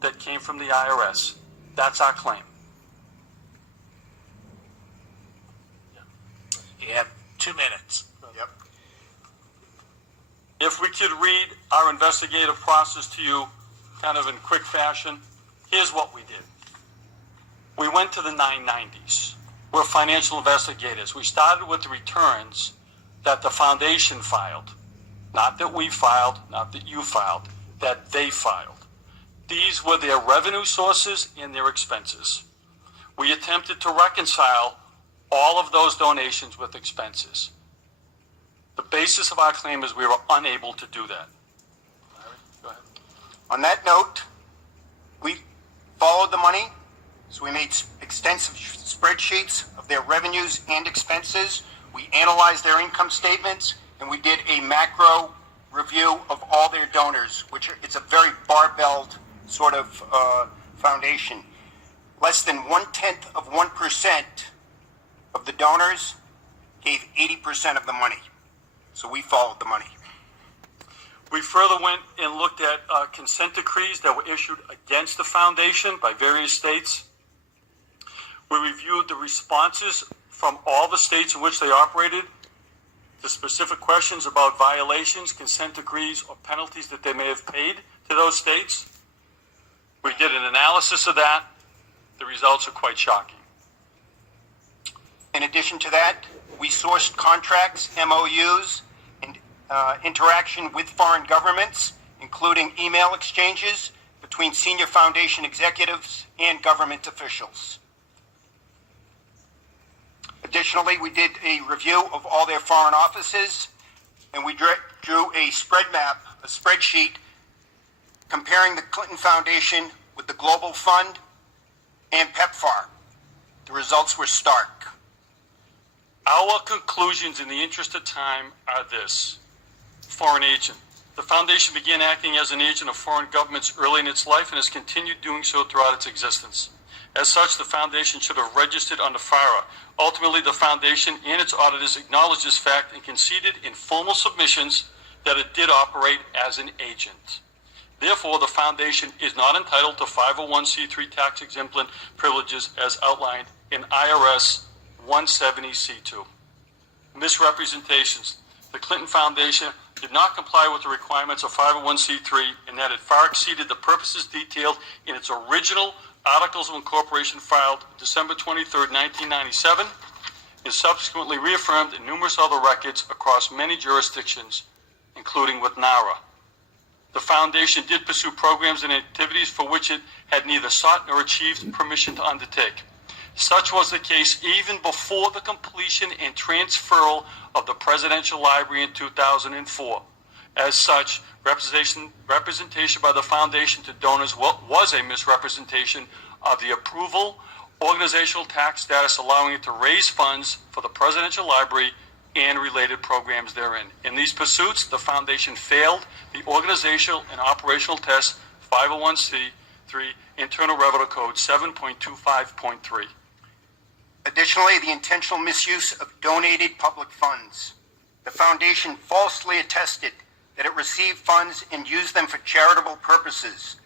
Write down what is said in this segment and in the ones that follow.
that came from the IRS. That's our claim. You have 2 minutes. Yep. If we could read our investigative process to you kind of in quick fashion, here's what we did. We went to the 990s. We're financial investigators. We started with the returns that the foundation filed. Not that we filed, not that you filed, that they filed. These were their revenue sources and their expenses. We attempted to reconcile all of those donations with expenses. The basis of our claim is we were unable to do that. Go ahead. On that note, we followed the money, so we made extensive spreadsheets of their revenues and expenses. We analyzed their income statements, and we did a macro review of all their donors, which it's a very barbelled sort of foundation. Less than 0.1% of the donors gave 80% of the money. So we followed the money. We further went and looked at consent decrees that were issued against the foundation by various states. We reviewed the responses from all the states in which they operated to specific questions about violations, consent decrees, or penalties that they may have paid to those states. We did an analysis of that. The results are quite shocking. In addition to that, we sourced contracts, MOUs, and interaction with foreign governments, including email exchanges between senior foundation executives and government officials. Additionally, we did a review of all their foreign offices, and we drew a spreadsheet comparing the Clinton Foundation with the Global Fund and PEPFAR. The results were stark. Our conclusions in the interest of time are this. Foreign agent. The foundation began acting as an agent of foreign governments early in its life and has continued doing so throughout its existence. As such, the foundation should have registered under FARA. Ultimately, the foundation and its auditors acknowledged this fact and conceded in formal submissions that it did operate as an agent. Therefore, the foundation is not entitled to 501c3 tax-exempt privileges as outlined in IRS 170C2. Misrepresentations. The Clinton Foundation did not comply with the requirements of 501c3 in that it far exceeded the purposes detailed in its original Articles of Incorporation filed December 23, 1997, and subsequently reaffirmed in numerous other records across many jurisdictions, including with NARA. The Foundation did pursue programs and activities for which it had neither sought nor achieved permission to undertake. Such was the case even before the completion and transferal of the Presidential Library in 2004. As such, representation by the Foundation to donors was a misrepresentation of the approval, organizational tax status allowing it to raise funds for the Presidential Library and related programs therein. In these pursuits, the Foundation failed the organizational and operational test 501c3 Internal Revenue Code 7.25.3. Additionally, the intentional misuse of donated public funds. The Foundation falsely attested that it received funds and used them for charitable purposes,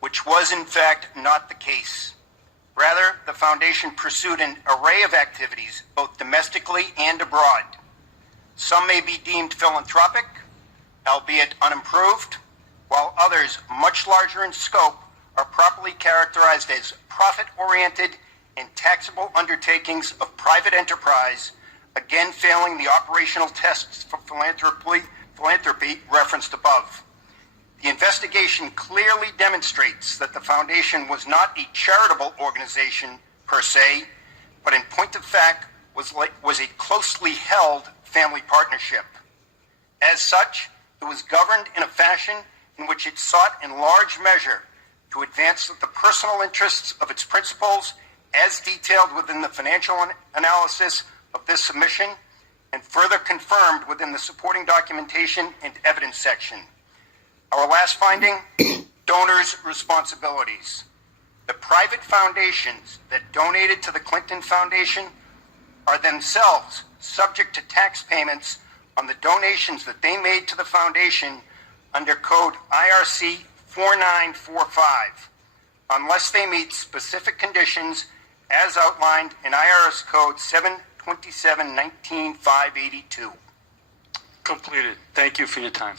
which was in fact not the case. Rather, the Foundation pursued an array of activities, both domestically and abroad. Some may be deemed philanthropic, albeit unimproved, while others, much larger in scope, are properly characterized as profit-oriented and taxable undertakings of private enterprise, again failing the operational tests for philanthropy referenced above. The investigation clearly demonstrates that the Foundation was not a charitable organization per se, but in point of fact was a closely held family partnership. As such, it was governed in a fashion in which it sought in large measure to advance the personal interests of its principals as detailed within the financial analysis of this submission and further confirmed within the supporting documentation and evidence section. Our last finding, donors' responsibilities. The private foundations that donated to the Clinton Foundation are themselves subject to tax payments on the donations that they made to the foundation under code IRC 4945. unless they meet specific conditions as outlined in IRS Code 727-19-582. Completed. Thank you for your time.